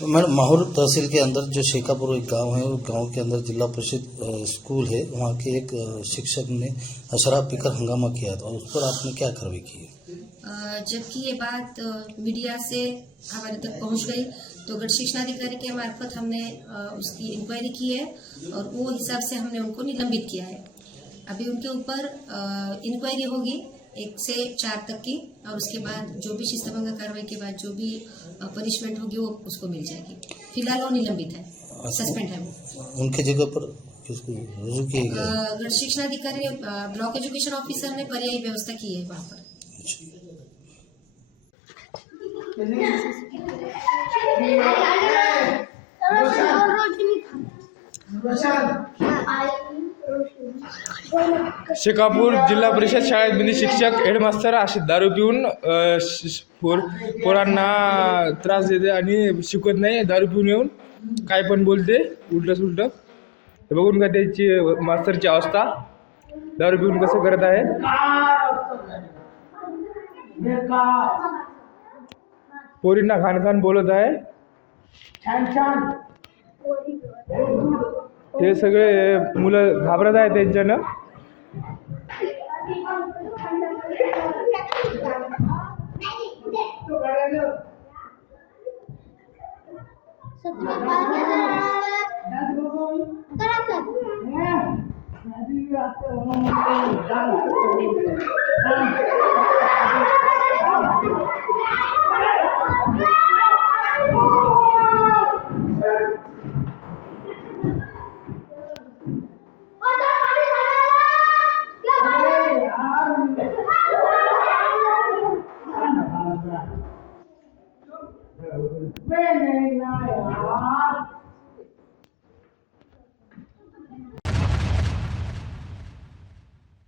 मैडम, माहौर तहसील के अंदर जो शेखापुर एक गांव है, उस गांव के अंदर जिला परिषद स्कूल है, वहां के एक शिक्षक ने शराब पीकर हंगामा किया था, उस पर आपने क्या कार्रवाई की? जबकि ये बात मीडिया से हमारे तक पहुंच गई तो गढ़ शिक्षणाधिकारी के मार्फत हमने उसकी इंक्वायरी की है और वो हिसाब से हमने उनको निलंबित किया है। अभी उनके ऊपर इंक्वायरी होगी 1 से 4 तक की, और उसके बाद जो भी शिस्तभंग कार्रवाई के बाद जो भी पनिशमेंट होगी वो उसको मिल जाएगी। फिलहाल वो निलंबित है, सस्पेंड है वो। उनके जगह पर किसको रुजू किया गया? गढ़ शिक्षणाधिकारी ब्लॉक एजुकेशन ऑफिसर ने पर्यायी व्यवस्था की है वहाँ पर। शेखापूर जिल्हा परिषद शाळेत शिक्षक हेडमास्टर असे दारू पिऊन पोरांना त्रास देते आणि शिकवत नाही. दारू पिऊन येऊन काय पण बोलते उलट सुलट. हे बघून का त्याची मास्तरची अवस्था, दारू पिऊन कसं करत आहे. पोरींना खान बोलत आहे. ते सगळे मुलं घाबरत आहे त्यांच्यानं.